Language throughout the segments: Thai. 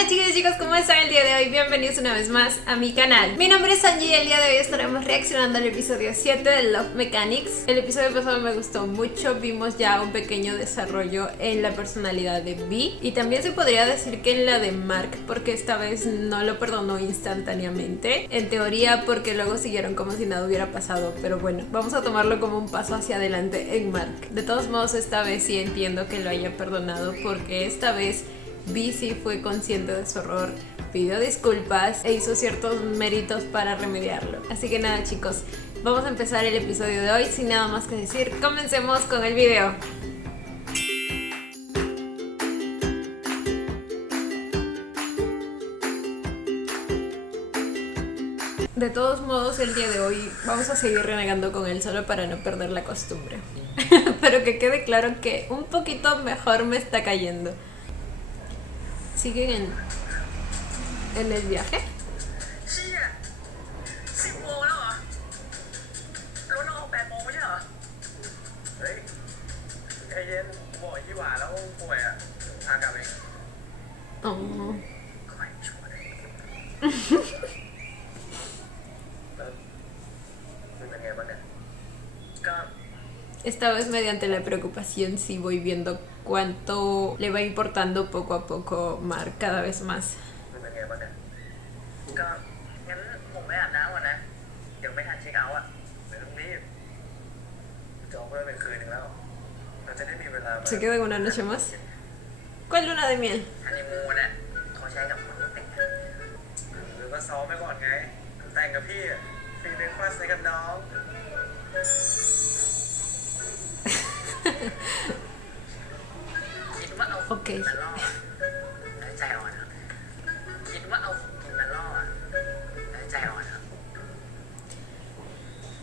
Hola chicos y chicas, ¿cómo están el día de hoy? Bienvenidos una vez más a mi canal. Mi nombre es Angie y el día de hoy estaremos reaccionando al episodio 7 de Love Mechanics. El episodio pasado me gustó mucho, vimos ya un pequeño desarrollo en la personalidad de Vi y también se podría decir que en la de Mark, porque esta vez no lo perdonó instantáneamente. En teoría porque luego siguieron como si nada hubiera pasado, pero bueno, vamos a tomarlo como un paso hacia adelante en Mark. De todos modos, esta vez sí entiendo que lo haya perdonado porque esta vez Vi sí fue consciente de su error, pidió disculpas e hizo ciertos méritos para remediarlo. Así que nada chicos, vamos a empezar el episodio de hoy sin nada más que decir. Comencemos con el video. De todos modos, el día de hoy vamos a seguir renegando con él solo para no perder la costumbre. Pero que quede claro que un poquito mejor me está cayendo. ¿Siguen en el viaje? Oh. Esta vez mediante la preocupación sí voy viendo cuánto le va importando poco a poco Mark cada vez más. ¿Se queda en una noche más? ¿Cuál luna de miel? Ok.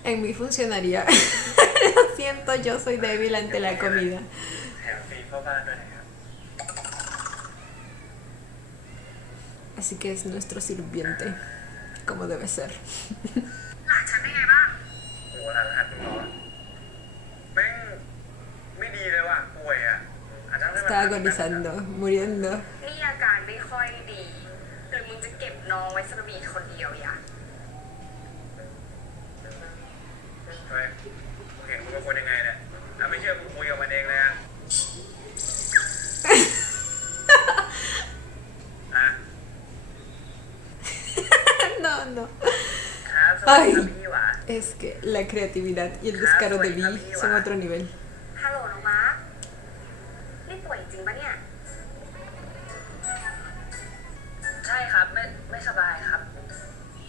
En mí funcionaría. Lo siento, yo soy débil ante la comida. Así que es nuestro sirviente, como debe ser. Está agonizando, muriendo. No. Ay, es que la creatividad y el descaro de Vi son otro nivel.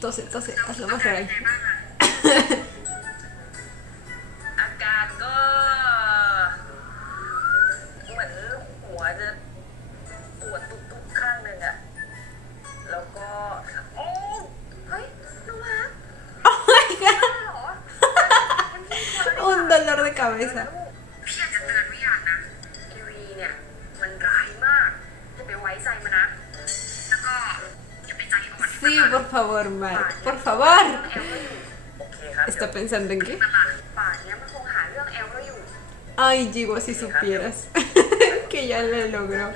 Tose, hazlo más real. Un dolor de cabeza. Sí, por favor, Mark, por favor. ¿Está pensando en qué? Ay, Jiwo, si supieras que ya lo logró.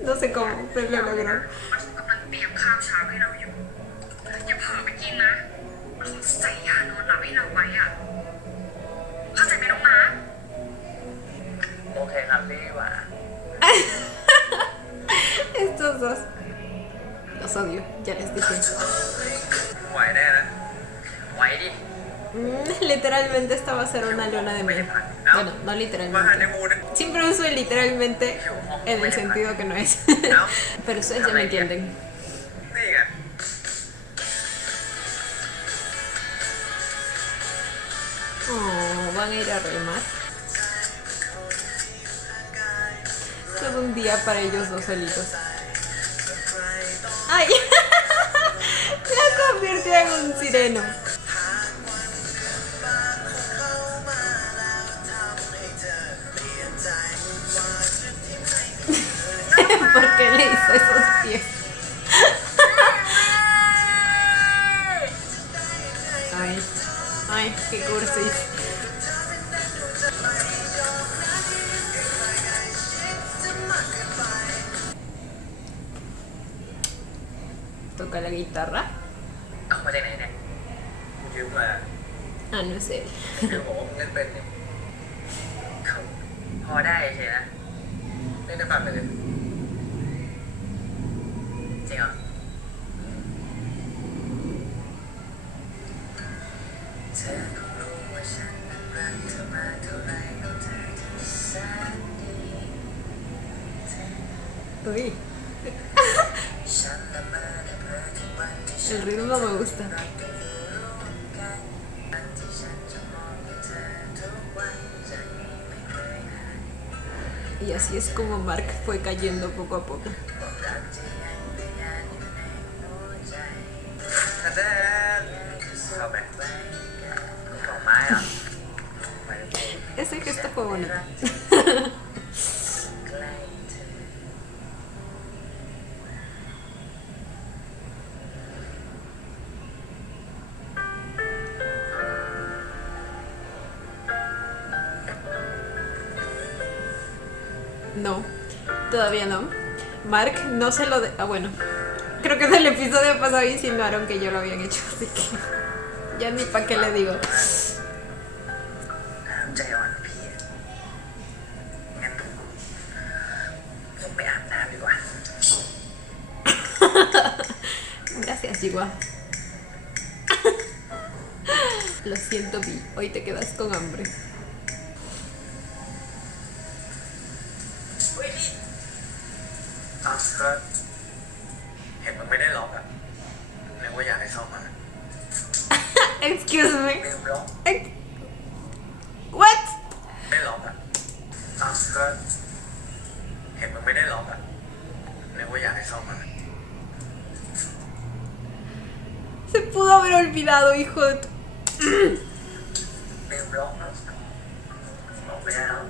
No sé cómo, pero lo logró. Estos dos los odio, ya les dije. Literalmente esta va a ser una luna de miel. Bueno, no literalmente. Siempre uso el literalmente en el sentido que no es. Pero ustedes ya me entienden. Oh, van a ir a remar. Todo un día para ellos dos solitos. ¡Ay! La convirtió en un sireno. ¿Por qué le hizo esos pies? Ay, qué cursis. toca la guitarra. เอามาจากไหนเนี่ยกูยืมมา Ah, no sé. ยืมบอกว่ามึงเล่นเป็นเนี่ยเขาพอได้ใช่ไหมเล่นได้ฟังไปเลยจริงเหรอเธอคงรู้ว่าฉันนั้นรักเธอมาเท่าไรเอาเธอที่แสนดี Uy, ฉันละเมอในเพ้อถึงวันที่ฉั el น ritmo me gusta. รักกันอยู่ร่วมกันวันที่ฉันจะมองให้เธอทุกวันใจไม่เคยหาย Y así es como Mark fue cayendo poco a poco. บอกรักจะยังไม่ยานอยู่ในหัวใจท่านแดนเข้าไปดอกไม้เหรอไปเลย Ese gesto fue bonito. ใกล้เธอ No, todavía no. Mark no se lo... Ah, bueno. Creo que en el episodio pasado insinuaron que yo lo habían hecho, así que... Ya ni para qué le digo. ใจอ่อนพี่งั้นผมไปอาบน้ำดีกว่า Gracias, Chihuahua. Lo siento, Vi. Hoy te quedas con hambre. เฮ้ยอ้าวก็เห็นมึงไม่ได้ล็อกอะนึกว่าอยากให้เข้ามา Excuse me. ลืมล็อก What? ไม่ล็อกอะอ้าวก็เห็นมึงไม่ได้ล็อกอะนึกว่าอยากให้เข้ามา Se pudo haber olvidado, hijo de tu... ลืมล็อกแล้วล็อกไม่ได้แล้ว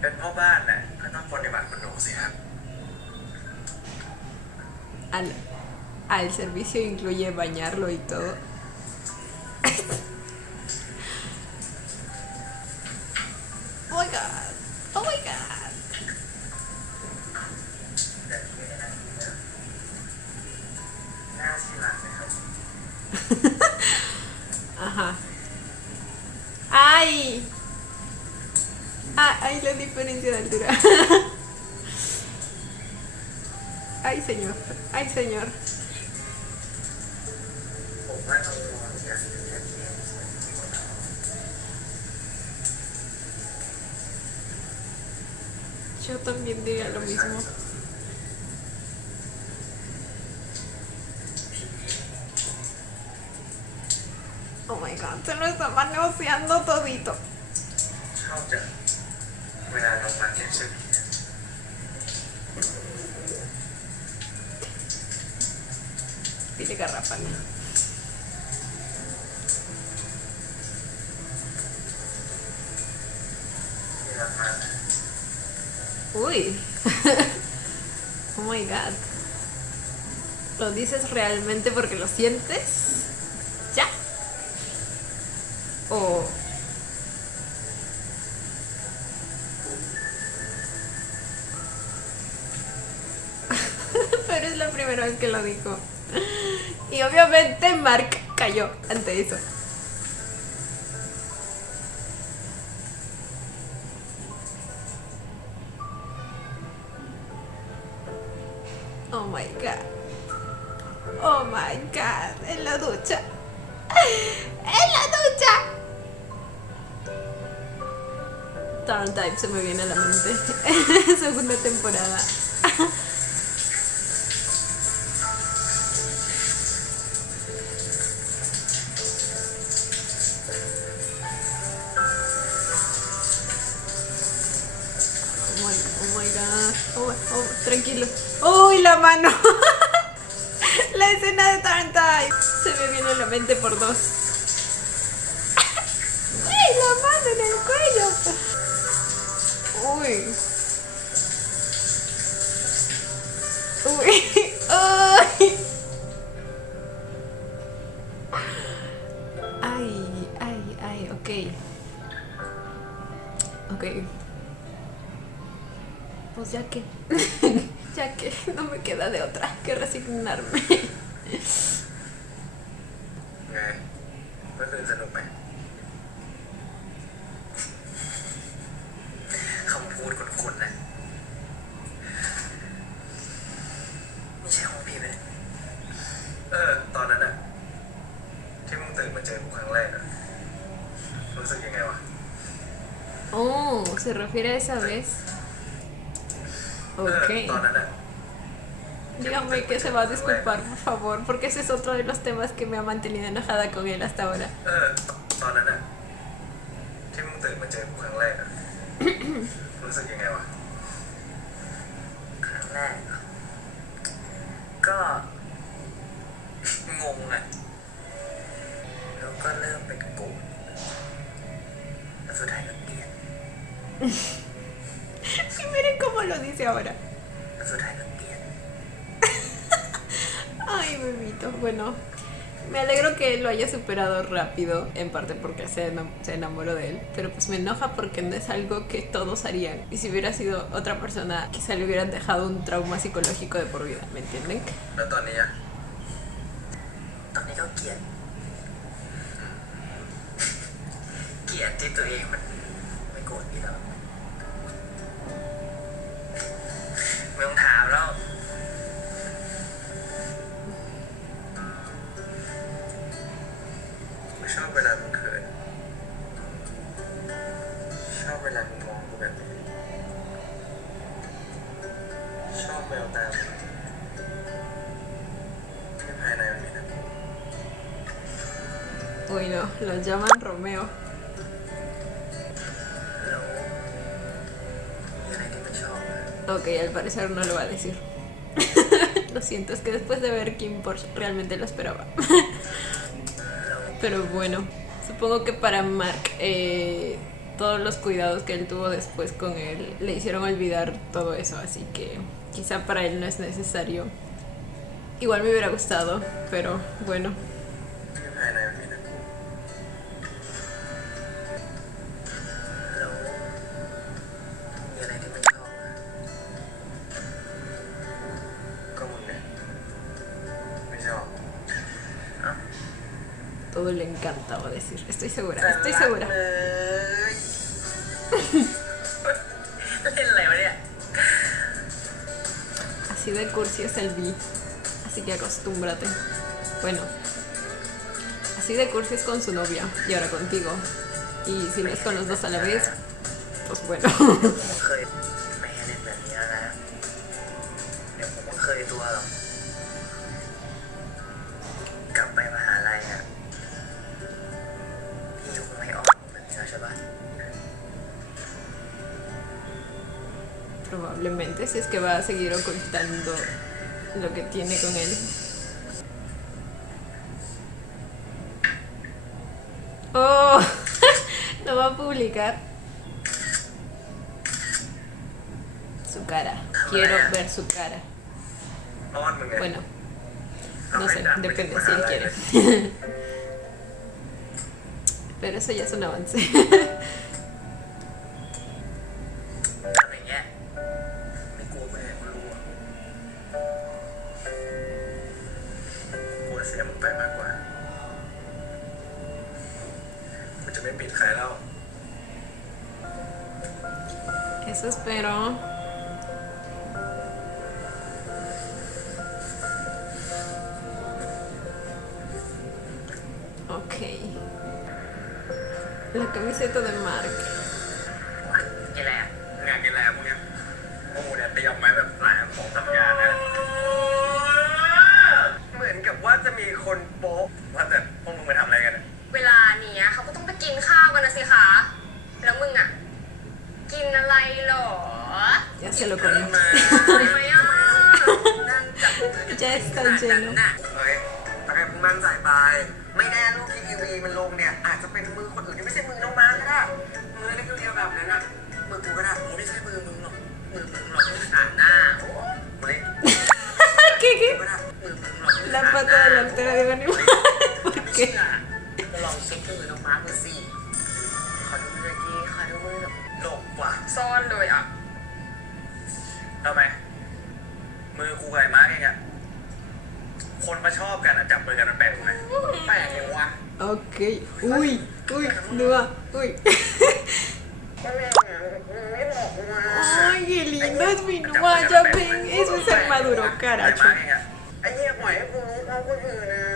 เป็นพ่อบ้านน่ะก็ต้องปฏิบัติคุณหนูสิครับ Al servicio incluye bañarlo y todo. Oh my god. Oh my god. แต่ที่นี่นะน่าสิรักนะครับ Ajá. ¡Ay! Ah, ay, la diferencia de altura. Ay, señor. Ay, señor. ผมว่าเราควรจะแค่เพียง Yo también diría lo mismo. Oh my god, se lo está manoseando todito. ชอบจะเวลาเรามาเรียนชื่อผีเนี่ย Dile garrafal. เวลามา Uy. Oh my god. ¿Lo dices realmente porque lo sientes? ¿Ya? O... Pero es la primera vez que lo dijo. Y obviamente Mark cayó ante eso. Oh my god. Oh my god. En la ducha. En la ducha. Turn Time se me viene a la mente. Segunda temporada. Oh my god. Oh, tranquilo. ¡Uy, la mano! La escena de Turn Time. Se me viene a la mente por dos. ¡Uy, la mano en el cuello! Uy. Uy. Uy. Ay, ok. Ok. Pues ya que, ya que no me queda de otra que resignarme. ไงเมื่อคืนสนุกไหมคำพูดคุ้นๆนะไม่ใช่ของพี่ไหมตอนนั้นอะที่มึงตื่นมาเจอกูครั้งแรกอะรู้สึกยังไงวะ Oh, ¿se refiere a esa vez? Ok. ตอนนั้นอะ Dígame que se va a disculpar, por favor, porque ese es otro de los temas que me ha mantenido enojada con él hasta ahora. ตอนนั้นอะที่มึงตื่นมาเจอกูครั้งแรกอะรู้สึกยังไงวะครั้งแรกก็งงอะแล้วก็เริ่มเป็นกลุ่มแล้วสุดท้ายก็เกลียด Y miren cómo lo dice ahora. แล้วสุดท้ายก็เกลียด Ay, bebito. Bueno, me alegro que él lo haya superado rápido, en parte porque se enamoró de él, pero pues me enoja porque no es algo que todos harían. Y si hubiera sido otra persona, quizá le hubieran dejado un trauma psicológico de por vida, ¿me entienden? แล้วตอนนี้อะตอนนี้ก็เกลียดที่ตัวเองมันไม่โกรธพี่แล้วไม่ต้องถามแล้วไม่ชอบเวลามึงเขินชอบเวลามึงมองกูแบบนี้ชอบแววตามึงที่ภายในมันมีน้ำ Uy, no, lo llaman Romeo. แล้วมีอะไรที่ไม่ชอบไหม Ok, al parecer no lo va a decir. Lo siento, es que después de ver Kim Porsche realmente lo esperaba. Pero bueno, supongo que para Mark todos los cuidados que él tuvo después con él le hicieron olvidar todo eso, así que quizá para él no es necesario. Igual me hubiera gustado, pero bueno. ที่ภายในมันมีน้ำแล้วมีอะไรที่ไม่ชอบไหมก็มึงเนี่ยไม่ชอบ Todo le encantaba decir, estoy segura, estoy segura. เล่นอะไรวะเนี่ย Así de cursi es el B, así que acostúmbrate. Bueno, así de cursi es con su novia y ahora contigo. Y si no es con los dos a la vez, pues bueno. ผมเคยไม่ให้เล่นแบบนี้แล้วนะเดี๋ยวผมก็เคยตัวหรอกกลับไปมหาลัยอ่ะพี่คงไม่ออกแบบนี้แล้วใช่ปะ Probablemente, si es que va a seguir ocultando lo que tiene con él. Oh, lo va a publicar. Su cara. Quiero ver su cara. อ้อนมึงไง Bueno, no sé, depende si él quiere. Pero eso ya es un avance. ทำอย่างเงี้ยไม่กลัวเพื่อนกูรู้อ่ะกลัวเสียมึงไปมากกว่ากูจะไม่ปิดใครแล้ว Eso espero. Ok. La camiseta de Mark. กินอะไรอ่ะงานกินอะไรอ่ะพวกเนี้ยพวกกูเนี่ยเตรียมไว้แบบหลายของทำงานนะเหมือนกับว่าจะมีคนโป๊ะว่าแต่พวกมึงมาทำอะไรกันอ่ะ เวลาเนี้ยเขาก็ต้องไปกินข้าวกันนะสิคะ แล้วมึงอ่ะ กินอะไรหรอ Ya se lo comió. ไปไหมอ่ะ นั่งจับมือกัน Ya está lleno. เฮ้ยแต่แกมันใส่ไปไม่แน่รูปที่ทีวีมันลงเนี่ยอาจจะเป็นมือคนอื่นที่ไม่ใช่มือน้องมาร์คก็ได้มือเล็กๆเดียวแบบนั้นอ่ะมือกูก็ได้ไม่ใช่มือมึงหรอกมือมึงหรอกมือขาดหน้าโอ้เล็ก ¿Qué? ก็ ¿Qué? ได้มือมึงหรอกมือ La ขาดห pata น้า delantera de un animal. ¿Por ไม่ qué? เชื่อก็ลองเช็คมือน้องมาร์คดูสิขอดูมือดีขอดูมือแบบโหลกกว่า ซ่อนเลยอ่ะ ทำไมมือกูกับไอ้มาร์คเองอะ คนมาชอบกันอะจับมือกันมันแปลกไหมแปลกเลยวะ Ok. Uy, uy, Dua, uy. ไม่บอกมา Ay, qué lindo es mi Nua, ya ven. Eso es ser maduro, ไอ้ caracho. บ้าเนี่ยไอ้เหี้ยปล่อยให้กูรู้เขาคนอื่นนะ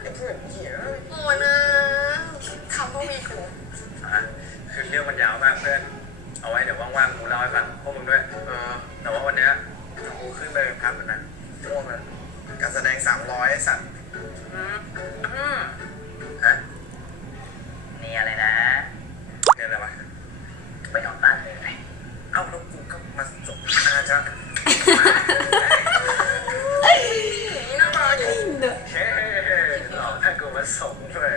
ไอ้เพื่อนเหี้ย โอ้นะทำก็มีกู คือเรื่องมันยาวมากเพื่อน เอาไว้เดี๋ยวว่างๆกูเล่าให้ฟังพวกมึงด้วย แต่ว่าวันเนี้ยกูขึ้นไปพักก่อนนะง่วงเลยการแสดง300ไอ้สัตว์ฮะ นี่อะไรนะ เนี่ยอะไรวะ ไปออกตังค์เลยไหม เอ้าแล้วกูก็มาจบจะ นี่น่ามาอยู่ Lindo. เฮ้หลอกให้กูมาส่งด้วย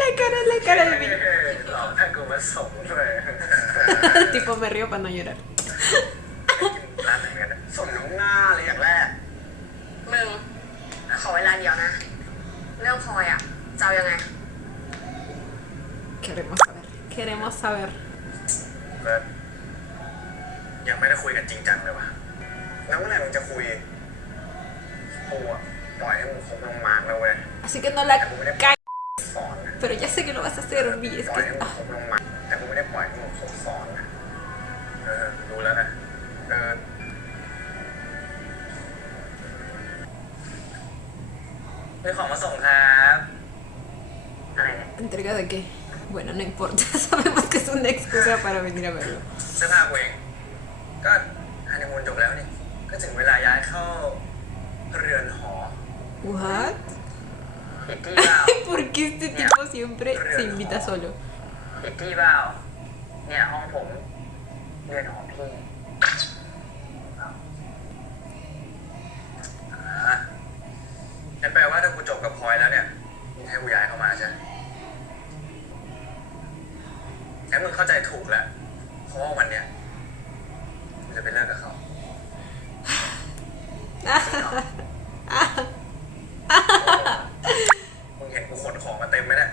La cara de mí. หลอกให้กูมาส่งด้วย Tipo, me río para no llorar. ร้านไหนกันสมน้ำหน้าเลยอย่างแรก มึงขอเวลาเดียวนะ เรื่องพลอยอ่ะจะเอายังไง Queremos saber. Queremos saber. ก็ยังไม่ได้คุยกันจริงจังเลยวะแล้วเมื่อไหร่มึงจะคุยกูอะปล่อยให้มึงคบลงมาร์กแล้วเว้ย Así que no la แต่กูไม่ได้ cagues. สอนนะ Pero ya sé que lo vas a hacer, Vi. Es ปล่อย que. ให้มึงคบลงมาร์กแต่กูไม่ได้ปล่อยให้มึงคบสอนนะรู้แล้วนะมีของมาส่งครับ อะไรเนี่ย ¿Entrega de qué? Bueno, no importa. Sabemos que es una excusa para venir a verlo. เสื้อผ้ากูเองก็ฮันนีมูนจบแล้วนี่ก็ถึงเวลาย้ายเข้าเรือนหอ ¿What? ผิดที่เปล่า ¿Por qué este tipo siempre se invita solo? ผิดที่เปล่าเนี่ยห้องผมเรือนหอพี่ นั่นแปลว่าถ้ากูจบกับพลอยแล้วเนี่ยมึงให้กูย้ายเข้ามาใช่ไหมงั้นมึงเข้าใจถูกแล้วเพราะว่าวันเนี้ยมึงจะไปเลิกกับเขา มึงเห็นกูขนของมาเต็มไหมเนี่ย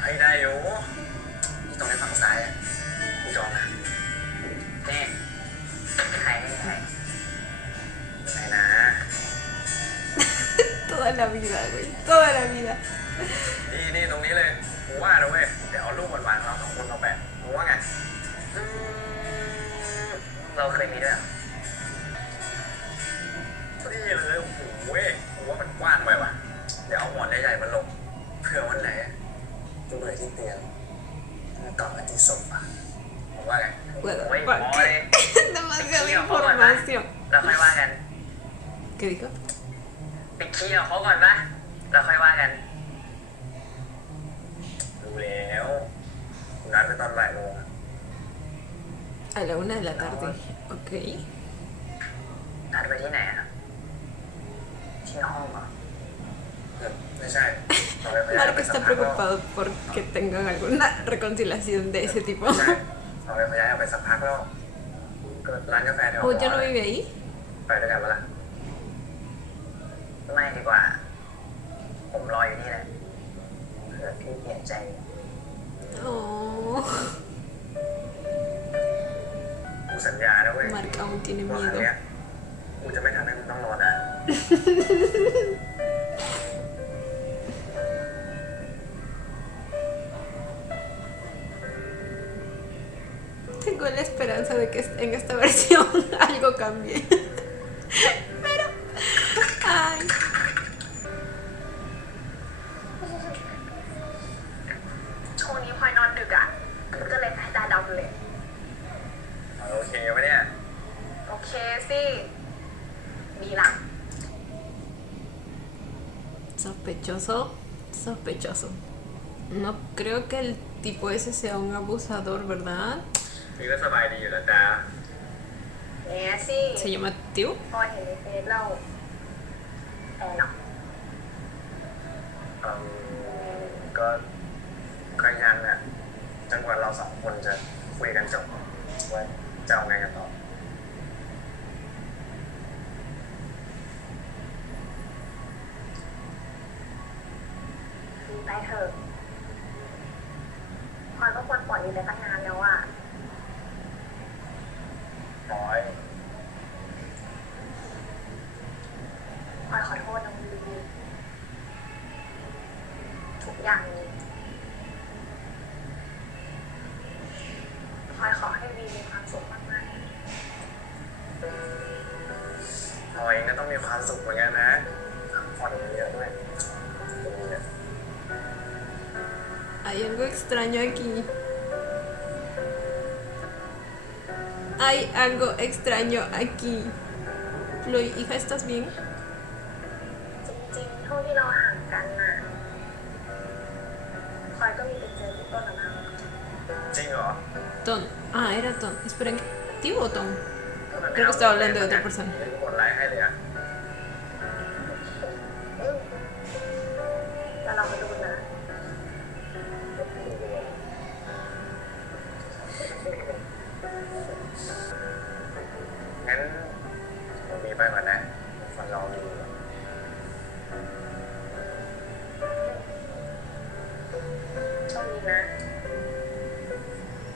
ให้ได้อยู่นี่ตรงนี้ฝั่งซ้ายอ่ะกูจองนะ นี่ใครให้ใคร ไหนนะ Toda la vida, güey. Toda la vida. นี่ตรงนี้เลยกูว่านะเว้ยเดี๋ยวเอารูปหวานๆเราสองคนมาแปะมึงว่าไง เราเคยมีด้วยเหรอ นี่เลยโอ้โหเว้ยกูว่ามันกว้างไปว่ะเดี๋ยวเอาหมอนใหญ่ๆมาลงเผื่อวันไหนกูเบื่อที่เตียงมึงต่อกันที่โซฟาผมว่าไง Bueno, โอ้ย ¿para โอ้ย qué? Demasiada información. เราค่อยว่ากัน ¿Qué dijo? ไปเคลียร์เขาก่อนปะเราค่อยว่ากัน รู้แล้วกูนัดไปตอนบ่ายโมงอะ A la 1 de la tarde. Ok. นัดไปที่ไหนอะที่ห้องเหรอ ไม่ใช่เอาไปพยายาม Marco ไปสั está กพักก็ preocupado porque tengan alguna reconciliación de ese tipo. ใช่เอาไปพยายามไปสักพักแล้วก็ร้านกาแฟแถว ¿O ya no vive ahí? ไปด้วยกันปะล่ะ ไม่ดีกว่า ผมรออยู่นี่แหละเผื่อพี่เปลี่ยนใจ Oh. กูสัญญานะเว้ย Marco aún tiene ว่าครั้ง miedo. เนี้ยกูจะไม่ทำให้มึงต้องรอนาน Tengo la esperanza de que en esta versión algo cambie. Pero. Ay. ช่วงนี้พลอยนอนดึกอ่ะก็เลยสายตาดำเลย โอเคไหมเนี่ย โอเคสิดีละ Sospechoso. Sospechoso. No creo que el tipo ese sea un abusador, ¿verdad? พี่ก็สบายดีอยู่แล้วจ้า เนี่ยสิ Se llama Tiu. พลอยเห็นในเฟซเราแอนอะ ก็ก็ยังอ่ะจนกว่าเราสองคนจะคุยกันจบว่าจะเอาไงกันต่อ ไปเถอะพ อยก็ควรปล่อยอยู่ในตั้งนานแล้วอ่ะ พลอย พลอยขอโทษน้องวีทุกอย่างนี้พลอยขอให้วีมีความสุขมาก พลอยก็ต้องมีความสุขเหมือนกันนะผ่อนเยอะๆด้วย Hay algo extraño aquí. Hay algo extraño aquí. Chloe, hija, ¿estás bien? ๆจริงๆเท่าที่เราห่างกันน่ะพลอยก็มีไปเจอที่ต้นแล้วนะ จริงเหรอ Ton. Ah, era Ton. Esperen, ¿Tío o Ton? Creo que estaba hablando de otra persona. กดไลค์ให้เลยอ่ะ แล้วเรามาดูนะ งั้นผมมีไปก่อนนะฟันรอมี โชคดีนะ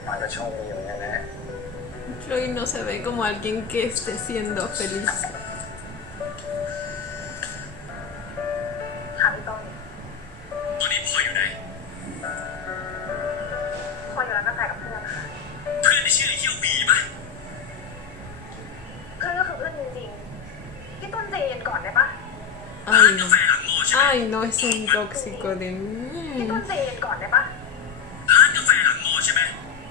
พลอยก็โชคดีเหมือนกันนะ Chloe no se ve como alguien que esté siendo feliz. ค่ะพี่ต้น ตอนนี้พลอยอยู่ไหน พลอยอยู่ร้านกาแฟกับเพื่อนนะคะ เพื่อนที่ชื่อเฮียวบีปะ เพื่อนก็คือเพื่อนจริงๆพี่ต้นใจเย็นก่อนได้ปะ Ay, no. แฟนหลังมอใช่ไหม Ay, no, es un tóxico de... พี่ต้นใจเย็นก่อนได้ปะ ร้านกาแฟหลังมอใช่ไหม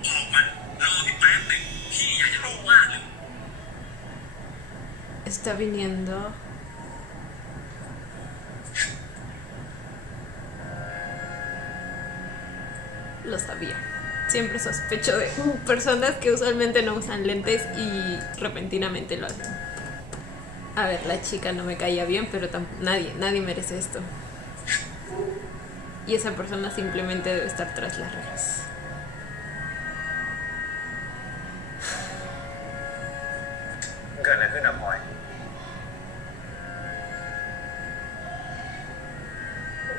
บอกมันรอพี่แป๊บหนึ่งพี่อยากจะรู้มากเลย Está viniendo. Lo sabía. Siempre sospecho de personas que usualmente no usan lentes y repentinamente lo hacen. A ver, la chica no me caía bien, pero nadie merece esto. Y esa persona simplemente debe estar tras las rejas. เกิดอะไรขึ้นอะพลอย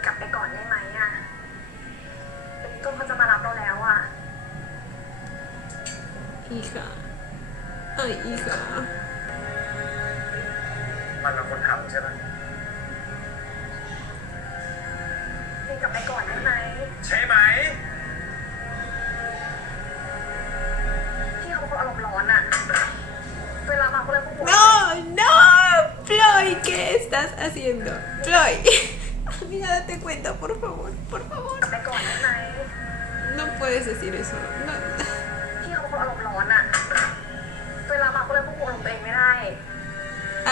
กลับไปก่อนได้ไหมอ่ะพี่ต้นเขาจะมารับเราแล้วอ่ะ Hija. Ay, hija. มันเป็นคนทำใช่ไหม กลับไปก่อนได้ไหม ใช่ไหม พี่เขาเป็นคนอารมณ์ร้อนอ่ะ เวลามาก็เลยพวกผม No, no, Floy, ¿qué estás haciendo? Floy. Amiga, date cuenta, por favor, por กลับ favor. ไปก่อนได้ไหม No puedes decir eso. No. พี่เขาเป็นคนอารมณ์ร้อนอ่ะ เวลามาก็เลยพวกผมอารมณ์ตัวเองไม่ได้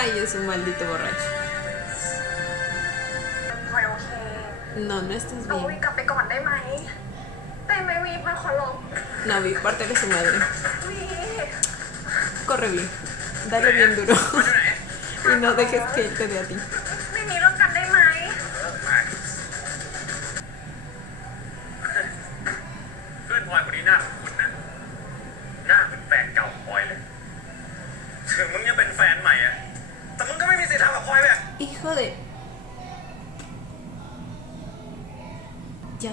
Ay, es un maldito borracho. พลอยโอเค No, no estás เอาวี bien. กลับไปก่อนได้ไหมได้ไหมวีพลอยขอร้อง No, Vi, pártele su madre. วี Corre, Vi. Dale bien duro. มาอยู่ไหน Y no dejes que él te dé a ti. ไม่มีเรื่องกันได้ไหม มาเพื่อนพลอยคนนี้หน้าคุ้นๆนะ หน้าเหมือนแฟนเก่าพลอยเลย ถึงมึงจะเป็นแฟนใหม่อะแต่มึงก็ไม่มีสิทธิ์ทำกับพลอยแบบ Hijo de... Ya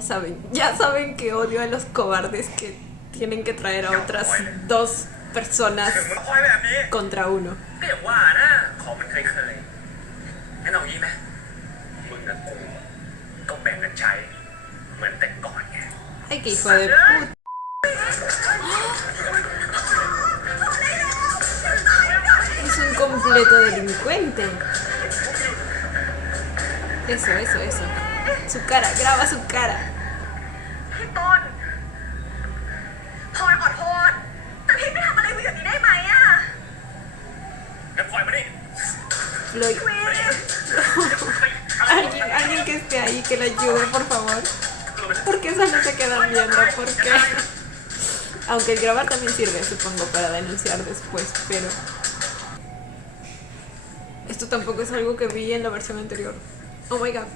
saben que odio a los cobardes que tienen que traer a otras dos personas ถึงมึงพลอยแบบนี้ contra uno. ก็อย่างว่านะ ของมันเคยๆงั้นเอางี้ไหมมึงกับกูก็แบ่งกันใช้ เหมือนแต่ก่อนไง Ay, qué hijo de puta. Es un completo delincuente. Eso. Su cara, graba su cara. พี่ต้นพลอยขอโทษ แต่พี่ไม่ทำอะไรวีแบบนี้ได้ไหมอ่ะ งั้นพลอยมาดิ Floyd. Alguien que esté ahí, que le ayude, por favor. Porque solo se quedan viendo, porque... Aunque el grabar también sirve, supongo, para denunciar después, pero... Esto tampoco es algo que vi en la versión anterior. Oh my god.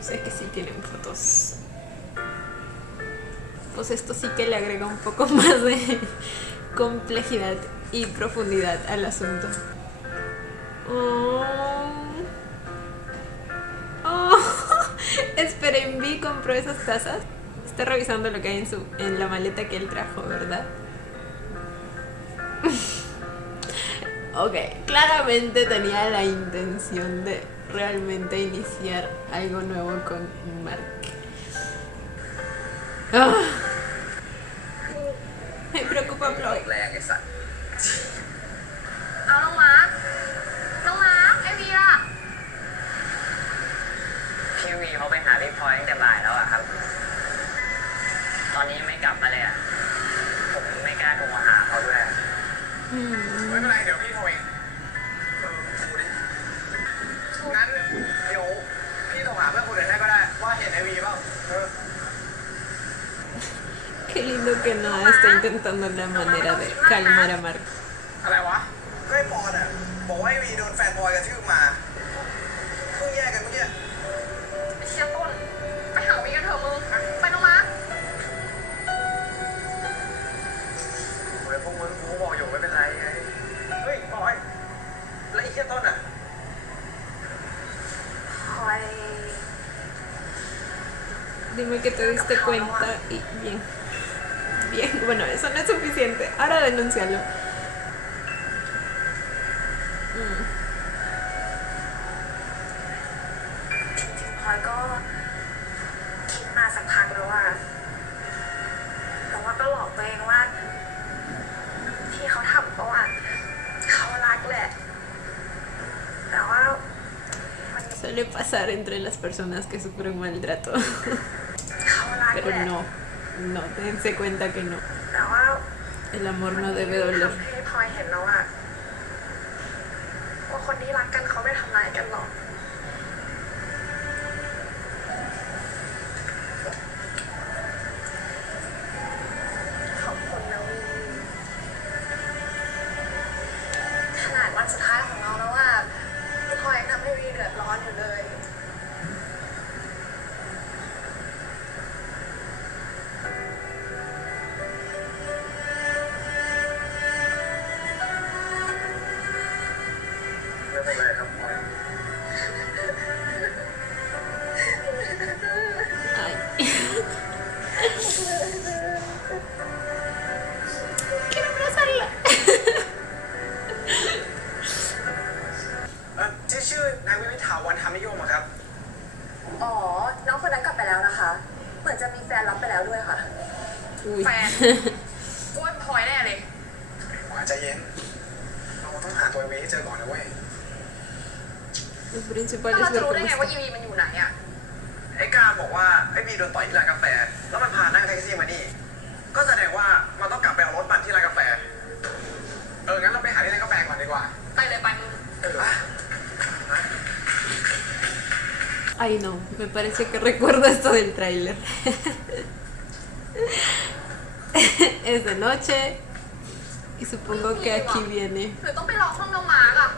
Sé que sí tienen fotos. Pues esto sí que le agrega un poco más de complejidad y profundidad al asunto. Oh. Esperen, Vi compró esas tazas. Está revisando lo que hay en la maleta que él trajo, ¿verdad? Ok, claramente tenía la intención de realmente iniciar algo nuevo con Mark. Me preocupa โล Chloe. กแรงไอ้สัตว์ เอาน้องมาร์คไอเบียร์ พี่วีเขาไปหาพี่พลอยตั้งแต่บ่ายแล้วอะครับ ตอนนี้ยังไม่กลับมาเลยอะผมไม่กล้าโทรมาหาเขาด้วย ไม่เป็นไรเดี๋ยวพี่โทรเองโทรดิงั้นเดี๋ยวพี่โทรหาเพื่อนคนอื่นให้ก็ได้ว่าเห็นไอวีเปล่าQué lindo que no está intentando la manera de calmar a Mark. อะไรวะก็ไอ้ปอนอ่ะบอกว่าไอวีโดนแฟนบอยกระทืบมาเพิ่งแยกกันเมื่อกี้ ไอเชียต้นไปหาวีกันเถอะมึงไปน้องมาร์ค โอ้ยพวกมึงกูบอกอยู่ไม่เป็นไรไงเฮ้ยปอยแล้วไอ้เหี้ยต้นอ่ะ พลอย Dime que te diste cuenta y bien. Bien, bueno, eso no es suficiente. Ahora denúncialo. จริงๆพลอยก็คิดมาสักพักแล้วอะแต่ว่าก็หลอกตัวเองว่าที่เขาทำเพราะว่าเขารักแหละแต่ว่ามัน Suele pasar entre las personas que sufren maltrato. เขารัก Pero แหละ no, dense cuenta que no. แต่ว่า El amor no debe doler. ทำให้พลอยเห็นแล้วอะว่าคนที่รักกันเขาไม่ทำร้ายกันหรอกขอบคุณนะวีขนาดวันสุดท้ายของเราแล้วอะพลอยยังทำให้วีเดือดร้อนอยู่เลย ไม่เป็นไรครับปอย Ay. Quiero abrazarla. ที่ชื่อนายวิวิถาวันธรรมนิยมอะครับ อ๋อ น้องคนนั้นกลับไปแล้วนะคะ เหมือนจะมีแฟนรับไปแล้วด้วยค่ะ Uy. แฟนอ้วนพลอยแน่เลย หวานใจเย็น เราต้องหาตัวไอ้วีให้เจอก่อนนะเว้ย Lo principal แล้วเรา es จะ ver รู้ cómo ได้ไงว่า está. อีวีมันอยู่ไหนอะ ไอ้การบอกว่าไอ้บีโดนต่อยที่ร้านกาแฟ แล้วมันพานั่งแท็กซี่มานี่ ก็แสดงว่ามันต้องกลับไปเอารถมันที่ร้านกาแฟ งั้นเราไปหาที่ร้านกาแฟก่อนดีกว่า ไปเลยไปมึง Ay, no, me parece que recuerdo esto del tráiler. Es de noche y supongo que aquí viene. หรือต้องไปรอห้องน้องมาร์กอะ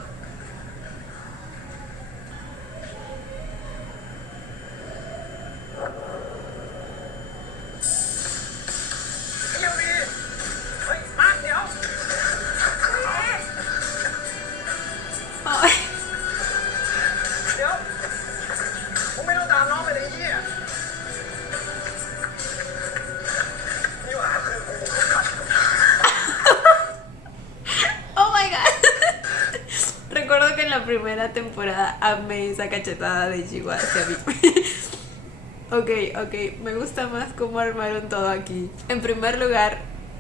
ไอ้เหี้ยบีเฮ้ย มาเดี๋ยว Ay, เดี๋ยวมึงไม่ต้องตามน้องไปเลยไอ้เหี้ยนี่หว่าคือกู oh my god. Recuerdo que en la primera temporada amé esa cachetada de Jiwa hacia mí. Ok, me gusta más cómo armaron todo aquí. En primer lugar,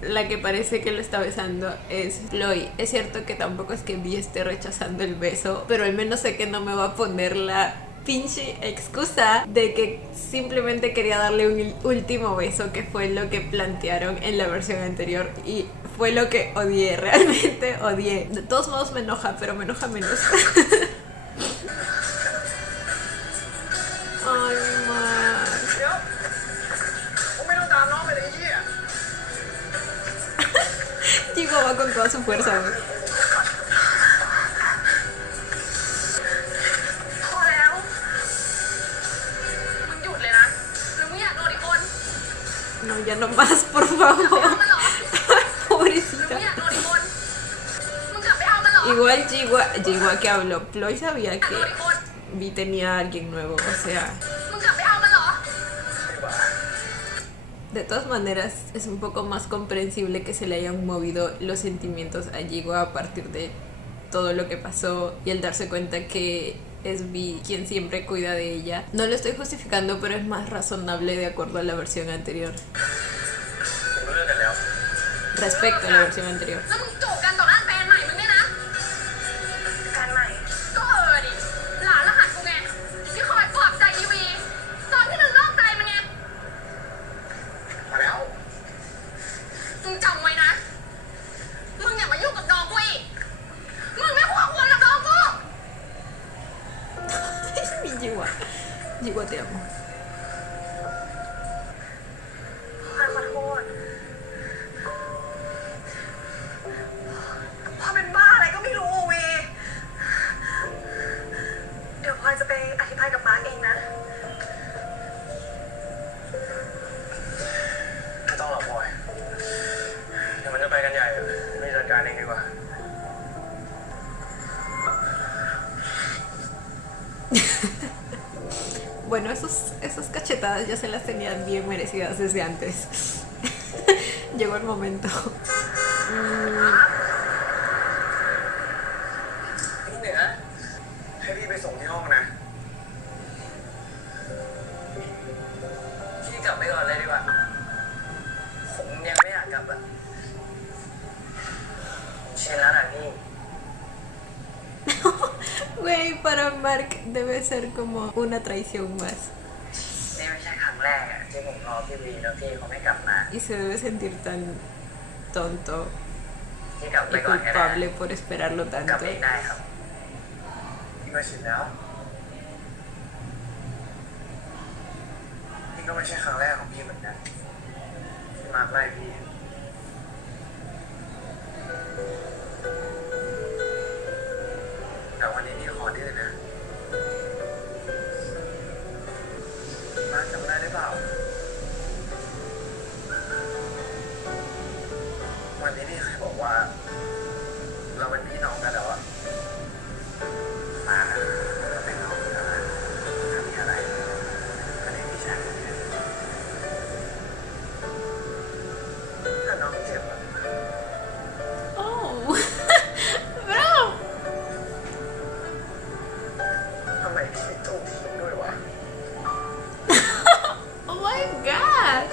la que parece que lo está besando es Chloe. Es cierto que tampoco es que Vi esté rechazando el beso, pero al menos sé que no me va a poner la pinche excusa de que simplemente quería darle un último beso, que fue lo que plantearon en la versión anterior y fue lo que odié, realmente odié. De todos modos me enoja, pero me enoja menos. Ay, Mark. เดี๋ยวมึงไม่ต้องตามน้องไปเลยไอ้เหี้ย Chico va con toda su fuerza, güey. พอแล้ว มึงหยุดเลยนะ หรือมึงอยากโดนอีกคน No, ya no más, por favor. มันเหรอ หรือมึง Pobrecita. อยากโดนอีกคน มึงกลับไปเอามันเหรอ Igual Jiwa que habló. Chloe sabía อยาก que โดนอีกคน Vi tenía a alguien nuevo, o sea. มึงกลับไปเอามันเหรอ De todas maneras, es un poco más comprensible que se le hayan movido los sentimientos a Jigo a partir de todo lo que pasó y el darse cuenta que es Vi quien siempre cuida de ella. No lo estoy justificando, pero es más razonable de acuerdo a la versión anterior. ผมเลิกกันแล้ว Respecto a la versión anterior. แล้วมึงจูบกันต่อหน้าแฟนใหม่มึงเนี่ยนะแฟนใหม่ ก็ดิหลานรหัสกูไงที่คอยปลอบใจอีวีตอนที่มึงนอกใจมันไง มาแล้ว มึงจำไว้นะ มึงอย่ามายุ่งกับน้องกูอีกมึงไม่ควรกับน้องกู Jigo te amo. พลอยขอโทษพลอยเป็นบ้าอะไรก็ไม่รู้วีเดี๋ยวพลอยจะไปอธิบายกับป้าเองนะ ไม่ต้องหรอกพลอยเดี๋ยวมันจะไปกันใหญ่ไม่จัดการเองดีกว่า Bueno, esas cachetadas ya se las tenían bien merecidas desde antes. Llegó el momento. พี่เหนือให้พี่ไปส่งที่ห้องนะ พี่กลับไปก่อนเลยดีกว่า ผมยังไม่อยากกลับอ่ะชินแล้วนะพี่ Güey, para Mark debe ser como una traición más. นี่ไม่ใช่ครั้งแรกอะที่ผมรอพี่วีแล้วพี่เขาไม่กลับมา Y se debe sentir tan tonto พี่กลับไป y ก่อนก็ได้ culpable por esperarlo กลับ tanto. เองได้ครับพี่ก็ชินแล้วนี่ก็ไม่ใช่ครั้งแรกของพี่เหมือนกันที่มาใกล้พี่แต่วันนี้พี่ขอดื้อนะมาจำได้หรือเปล่าวันนี้พี่เคยบอกว่า เราเป็นพี่น้องกันแล้วอะมาเราเป็นน้องกันนะถ้ามีอะไรก็ได้พี่ชายคนนี้ถ้าน้องเจ็บอะ Oh, bro. ทำไมพี่ต้องทิ้งด้วยวะ Oh my god.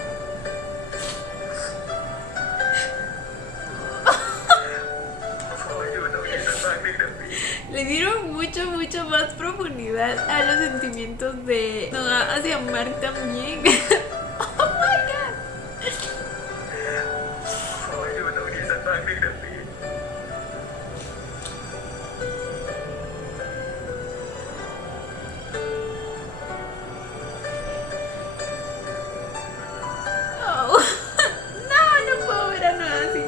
ขออยู่ตรงนี้สักพักหนึ่งเดี๋ยวพี่ Le dieron mucho más profundidad a los sentimientos de Noah hacia Mark también. Oh my god. ขออยู่ตรงนี้สักพักหนึ่งเดี๋ยวพี่ Oh. No, no puedo ver a Noah así.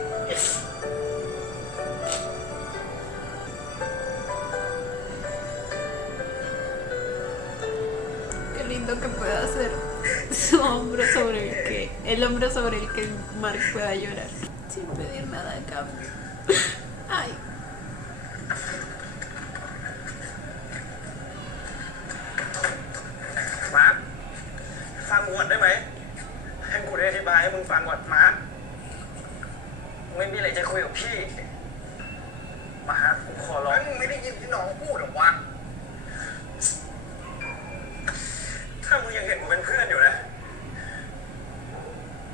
Qué lindo que pueda ser su hombro sobre el hombro sobre el que Mark pueda llorar sin pedir nada a cambio. Ay. มาร์คฟังกูก่อนได้ไหมให้กูได้อธิบายให้มึงฟังก่อนมาร์คมึงไม่มีอะไรจะคุยกับพี่ มาร์คกูขอร้องมึงไม่ได้ยินที่น้องพูดหรอวะ ถ้ามึงยังเห็นกูเป็นเพื่อนอยู่นะ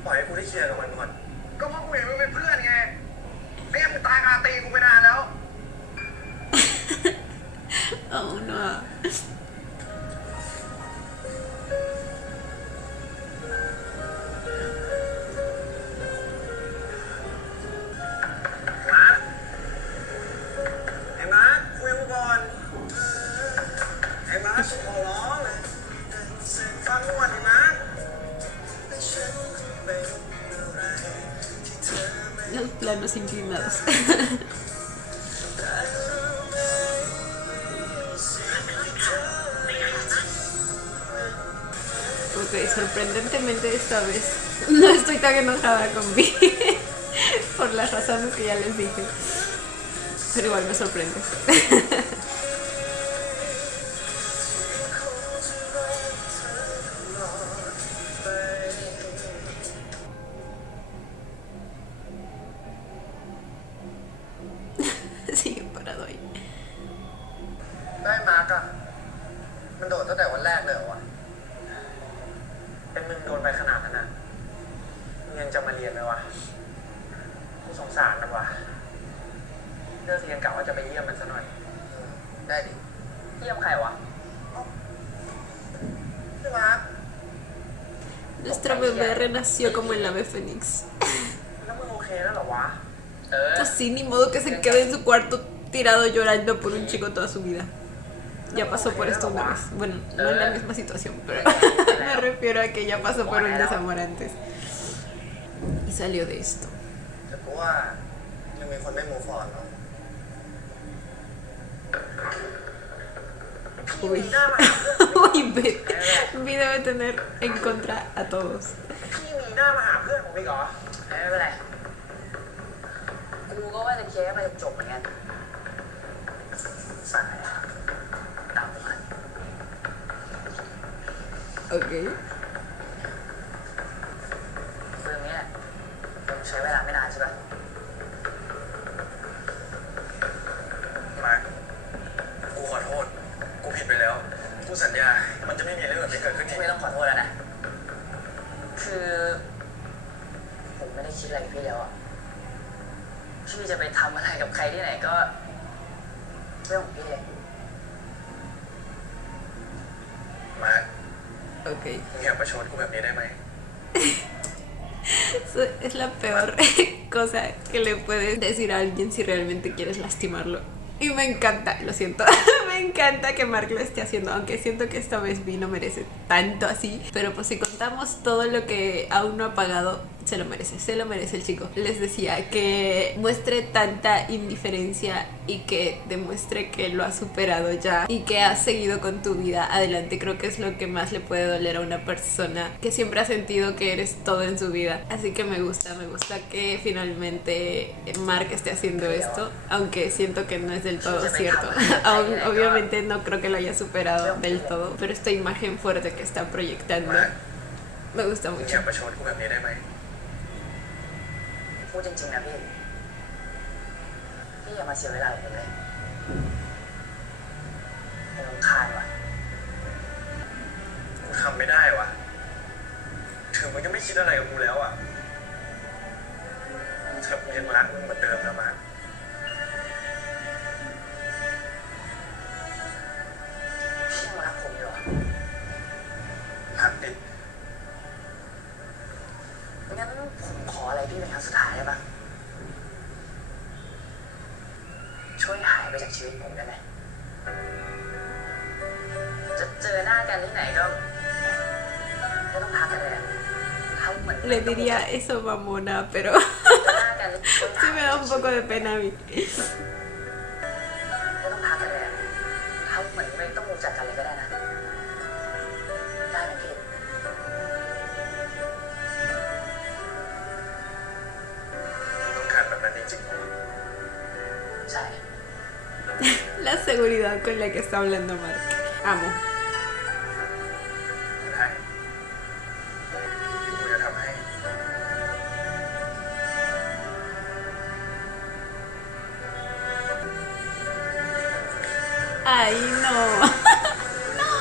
ปล่อยให้กูได้เคลียร์กับมันก่อน ก็เพราะกูเห็นมึงเป็นเพื่อนไงไม่งั้นมึงตายคาตีกูไปนานแล้ว Oh no. มาร์คไอ้มาร์คคุยกับกูก่อน ไอ้มาร์คขอร้องฟังกูก่อนดิมาร์ค Los planos inclinados. Ok, sorprendentemente esta vez no estoy tan enojada con Vi por las razones que ya les dije. Pero igual me sorprende. Nuestro bebé renació como el ave fénix. แล้วมึงโอเคแล้วเหรอวะ Pues sí, ni modo que se quede en su cuarto tirado llorando por un chico toda su vida. Ya pasó por esto una vez. Bueno, no en la misma situación, pero me refiero a que ya pasó por un desamor antes. Y salió de esto. แต่กูว่ายังมีคนไม่ move on เนาะ Uy, uy, Vi debe tener en contra a todos. พี่มีหน้ามาหาเพื่อนผมอีกเหรอ ไม่เป็นไรกูก็ว่าจะเคลียร์ให้มันจบเหมือนกันสายอะตามมัน Ok. คืออย่างนี้แหละมันใช้เวลาไม่นานใช่ปะ มาร์คกูขอโทษ กูผิดไปแล้ว กูสัญญา มันจะไม่มีเรื่องแบบนี้เกิดขึ้นอีก ไม่ต้องขอโทษแล้วนะ คือผมไม่ได้คิดอะไรกับพี่แล้วอ่ะพี่จะไปทำอะไรกับใครที่ไหนก็เรื่องของพี่เลย มาร์ค Ok. มึงอย่าประชดกูแบบนี้ได้ไหม Es la peor cosa que le puedes decir a alguien si realmente quieres lastimarlo. Y me encanta, lo siento, me encanta que Mark lo esté haciendo, aunque siento que esta vez Vi no merece tanto así. Pero pues si contamos todo lo que aún no ha pagado, se lo merece el chico. Les decía que muestre tanta indiferencia y que demuestre que lo ha superado ya y que has seguido con tu vida adelante. Creo que es lo que más le puede doler a una persona que siempre ha sentido que eres todo en su vida. Así que me gusta que finalmente Mark esté haciendo esto, aunque siento que no es del todo cierto. Aún, obviamente no creo que lo haya superado del todo, pero esta imagen fuerte que está proyectando me gusta มึงอ mucho. ย่าประชดกูแบบนี้ได้ไหม พูดจริงๆนะพี่อย่ามาเสียเวลากับผมเลยผมรำคาญว่ะ กูทำไม่ได้วะถึงมึงจะไม่คิดอะไรกับกูแล้วอ่ะแต่กูยังรักมึงเหมือนเดิมนะมาร์ค พี่ยังรักผมอยู่เหรอ รักดิ งั้นผมขออะไรพี่เป็นครั้งสุดท้ายได้ปะช่วยหายไปจากชีวิตผมได้ไหมจะเจอหน้ากันที่ไหนก็ไม่ต้องทักกันเลยอะทำเหมือน Le diría eso mamona, pero เจอหน้ากันช่วยหาย sí me da un poco de pena a mí. ไม่ต้องทักกันเลยอะทำเหมือนไม่ต้องรู้จักกันเลยก็ได้นะได้ไหมพี่ มึงต้องการแบบนั้นจริง ใช่ La seguridad con la que está hablando Mark. Amo. ๆได้กูจะทำให้ Ay, no. No,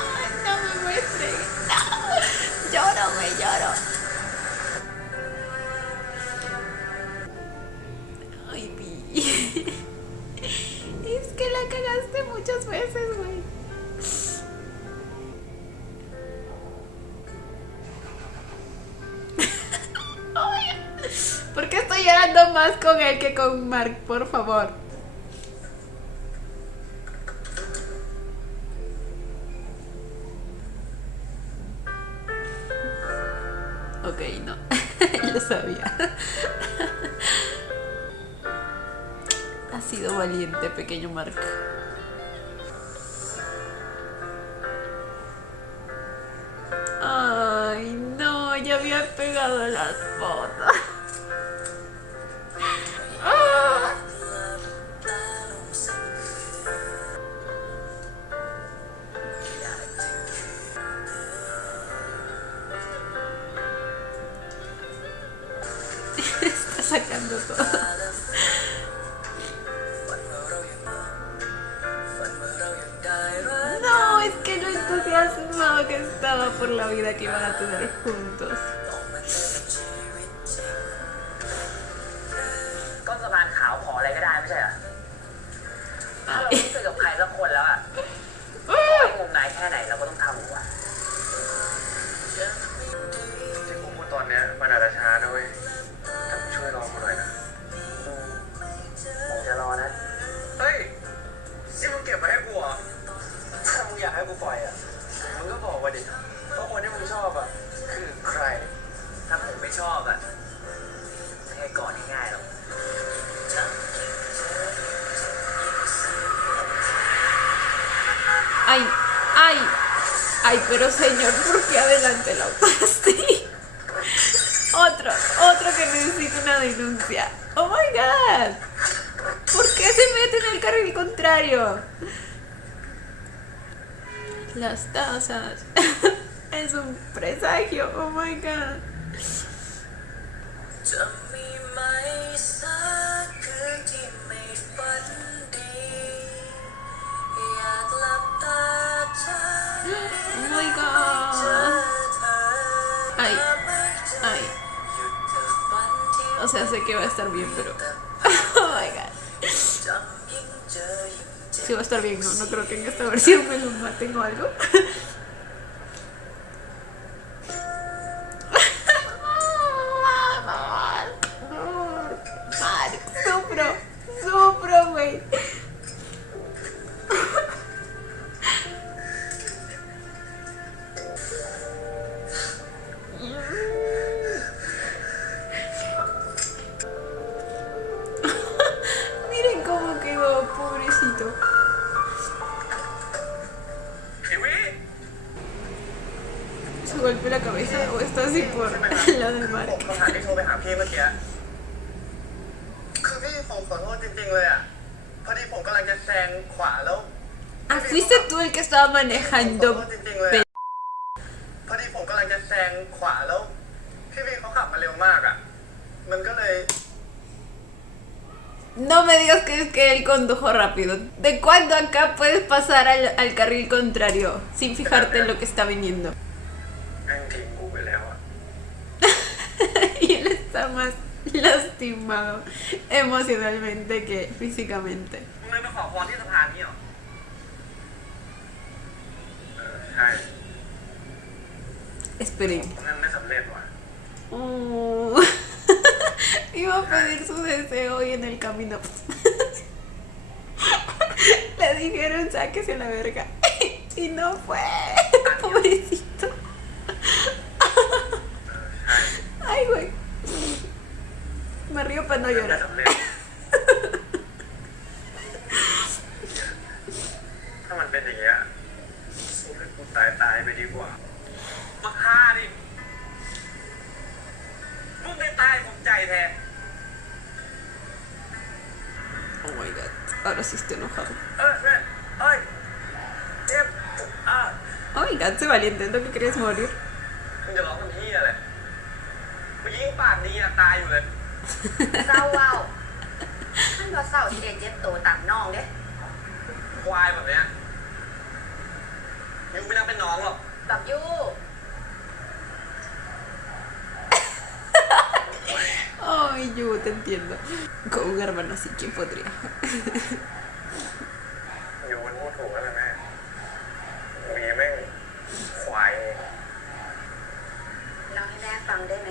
no me muestres. No. Lloro, güey, lloro. Ay, Vi. Es que la cagaste muchas veces, güey. Ay, ¿por qué estoy llorando más con él que con Mark? Por favor. Ok, no. Lo sabía. Ha sido valiente, pequeño Mark. Ay, no, ya había pegado las fotos. Ah. Está sacando todo. No, es que lo entusiasmado que estaba por la vida que iban a tener juntos. ก้นสะพานขาวขออะไรก็ได้ไม่ใช่เหรอ ถ้าเรารู้สึกกับใครสักคนแล้วอ่ะต่อให้งมงายแค่ไหนเราก็ต้องทำหัว ที่กู มึงก็บอกมาดิว่าคนที่มึงชอบอ่ะคือใคร ถ้าผมไม่ชอบอ่ะไม่ให้กอดง่ายๆหรอก Ay, ay, ay, pero señor, ¿por qué adelante el auto así? Otro que necesita una denuncia. Oh my god. ¿Por qué se mete en el carril contrario? Las tazas. Es un presagio. Oh my god. จะมีไหมสักคืนที่ไม่ฝันดีอยากหลับตาใจ Oh my god. Ay, ay. O sea, sé que va a estar bien, pero... Oh my god. Sí va a estar bien, no creo que en esta versión me lo maten o algo. Sufro, güey. Miren cómo quedó, pobrecito. ไอ้วิ ¿Se golpeó la cabeza o está así por la del ผม mar? โทรหาที่โทรไปหาพี่เมื่อกี้คือพี่ผมขอโทษจริงๆเลยอ่ะพอดีผมกำลังจะแซงขวาแล้ว Ah, fuiste tú el que estaba ขอโท manejando. ษจริงๆเลยอะพอดีผมกำลังจะแซงขวาแล้วพี่เขาขับมาเร็วมากอ่ะมันก็เลย No me digas que es que él condujo rápido. ¿De cuándo acá puedes pasar al carril contrario sin fijarte en lo que está viniendo? แม่งทิ้งกูไปแล้วอ่ะ Y él está más lastimado emocionalmente que físicamente. มึงเลยมาขอพรที่สะพานนี้เหรอใช่ Esperen. นั่นไม่สำเร็จว่ะ Oh. Iba a pedir su deseo y en el camino le dijeron sáquese a la verga. Y no fue. Pobrecito. Ay, güey. Me río para no ไม่ llorar. สำเร็จถ้ามันเป็นอย่างเงี้ยสู้ให้กูตายไปดีกว่ามาฆ่าดิมึงได้ตายผมใจแทน Oh my god. Ahora sí estoy enojado. เอ้ยเจ็บอ่ะ Oh my god, soy valiente. ¿No que querías morir? มึงจะร้องคนที่อะไรเมื่อกี้ยังปากดีอ่ะตายอยู่เลย เศร้าเว้ามันบ่เศร้าสิเด็เจ็บโตตามน้องเด้ ควายแบบเนี้ยยูไม่น่าเป็นน้องหรอก แบบยู่ Ay, yo te entiendo. Con un hermano así, ¿quién podría? ยูมันพูดถูกแล้วแม่มีแม่งควาย เราให้แม่ฟังได้ไหม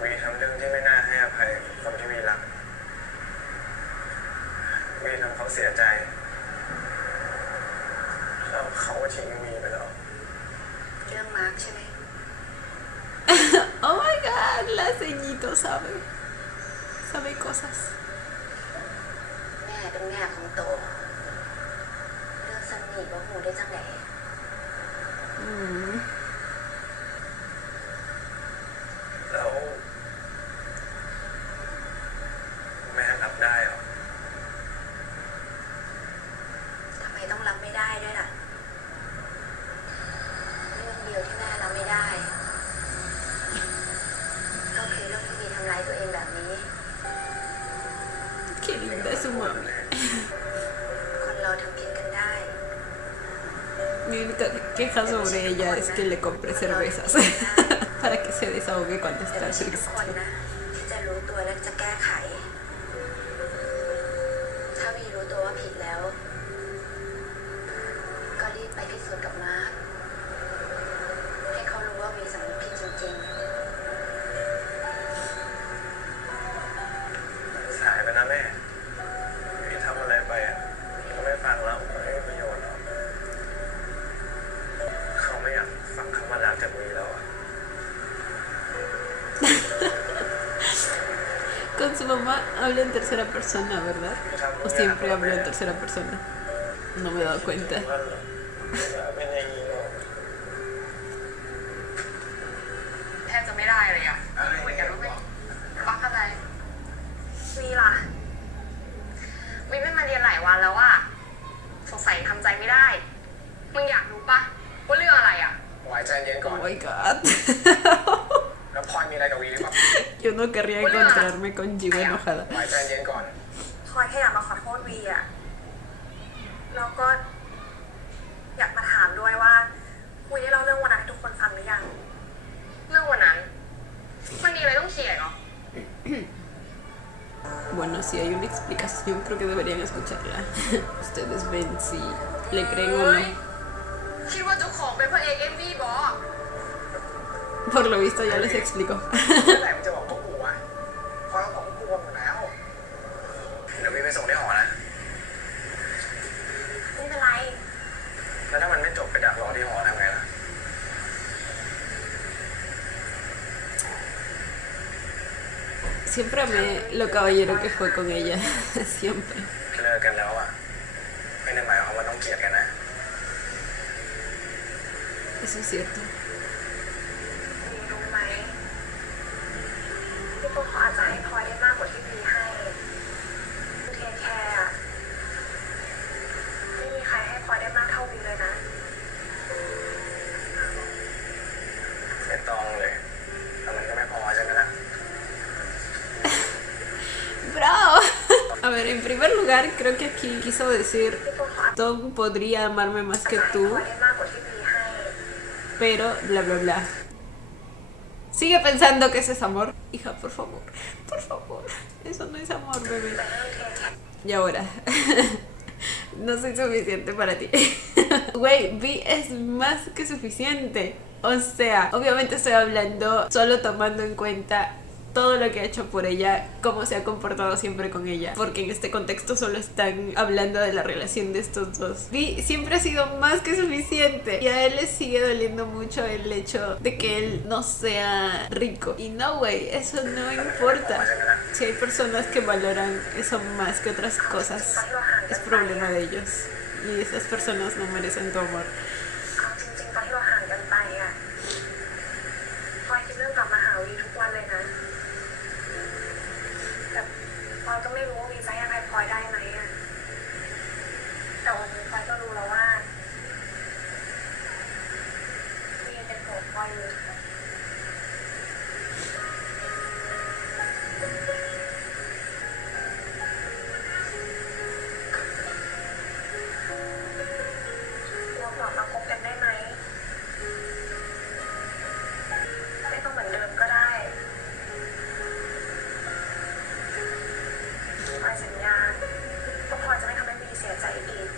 มีทำเรื่องที่ไม่น่าให้อภัยคนที่มีรักมีทำเขาเสียใจแล้วเขาก็ทิ้งมีไปแล้ว เรื่องมาร์คใช่ไหม Oh my god, la ceñito sabe. Sabe cosas. แม่เป็นแม่ของโต เรื่องสนิทบ่หูได้จังไหน Mm. แล้วแม่รับได้เหรอ ทำไมต้องรับไม่ได้ด้วยล่ะ เรื่องเดียวที่แม่รับไม่ได้ ก็คือเรื่องที่มีทำร้ายตัวเองแบบนี้ Qué linda es su mami. คนเราทำผิดกันได้ Mi única queja sobre ella es que le compre cervezas para que se desahogue cuando แต่ está ไม่ใช่ทุกคน triste. นะ ที่จะรู้ตัวและจะแก้ไข ถ้าวีรู้ตัวว่าผิดแล้ว ก็รีบไปพิสูจน์กับมาร์คให้เขารู้ว่าวีสำนึกผิดจริง สายไปนะแม่พี่ทำอะไรไปอ่ะพี่ก็ไม่ฟังแล้วไม่มีประโยชน์หรอก ๆ mamá habla en tercera persona, ¿verdad? O siempre habla en tercera persona. No me he dado cuenta. เป็นอย่างนี้หรอก แทบจะไม่ได้เลยอ่ะเหมือนกันรู้ไหมปักอะไรวีล่ะวีไม่มาเรียนหลายวันแล้วอ่ะสงสัยทำใจไม่ได้ มึงอยากรู้ปะว่าเรื่องอะไรอ่ะ หวายใจเย็นก่อน Oh my god. แล้วพลอยมีอะไรกับวีหรือเปล่า Yo no querría encontrarme con Jiwa enojada. หวายใจเย็นก่อน พลอยแค่อยากมาขอโทษวีอ่ะแล้วก็อยากมาถามด้วยว่าวีได้เล่าเรื่องวันนั้นให้ทุกคนฟังหรือยัง เรื่องวันนั้น มันมีอะไรต้องเขียนเหรอ Bueno, si hay una explicación, creo que deberían escucharla. Ustedes ven si le creen o เฮ้ย no. คิดว่าเจ้าของเป็นพระเอกเอ็มวีบอ Por lo visto ya les explico. เมื่อไหร่มันจะบอกพวกกูวะพลอยบอกพวกกูหมดแล้ว เดี๋ยววีไปส่งที่หอนะ ไม่เป็นไร แล้วถ้ามันไม่จบไปดักรอที่หอทำไงล่ะ Siempre amé lo caballero que fue con ella. Siempre. เลิกกันแล้วอ่ะ ไม่ได้หมายความว่าต้องเกลียดกันนะ Eso es cierto. วีรู้ไหมพี่ปุ๊กเขาอาจจะให้พลอยได้มากกว่าที่วีให้เทคแคร์อะไม่มีใครให้พลอยได้มากเท่าวีเลยนะ ไม่ต้องเลยแต่มันก็ไม่พอใช่ไหมล่ะ ¡Bravo! A ver, en primer lugar, creo que aquí quiso decir: Tom podría amarme más que ให้พล tú, อยได้มากกว่าที่วีให้ pero bla bla bla. Sigue pensando que eso es amor. Hija, por favor, por favor. Eso no es amor, bebé. แต่เรื่องเทคแคร์ Y ahora, no soy suficiente para ti. Güey, Vi es más que suficiente. O sea, obviamente estoy hablando solo tomando en cuenta todo lo que ha hecho por ella, cómo se ha comportado siempre con ella, porque en este contexto solo están hablando de la relación de estos dos. Vi siempre ha sido más que suficiente y a él le sigue doliendo mucho el hecho de que él no sea rico. Y no, güey, eso no importa. Si hay personas que valoran eso más que otras cosas, es problema de ellos. Y esas personas no merecen tu amor. เอาจริงๆตอนที่เราห่างกันไปอะพลอยคิดเรื่องกลับมาหาวีทุกวันเลยนะ แต่พลอยก็ไม่รู้ว่าวีจะให้อภัยพลอยได้ไหมอะแต่วันนี้พลอยก็รู้แล้วว่าวียังเป็นโกรธพลอยอยู่ เรากลับมาคบกันได้ไหม ไม่ต้องเหมือนเดิมก็ได้พลอยสัญญาว่าพลอยจะไม่ทำให้วีเสียใจอีก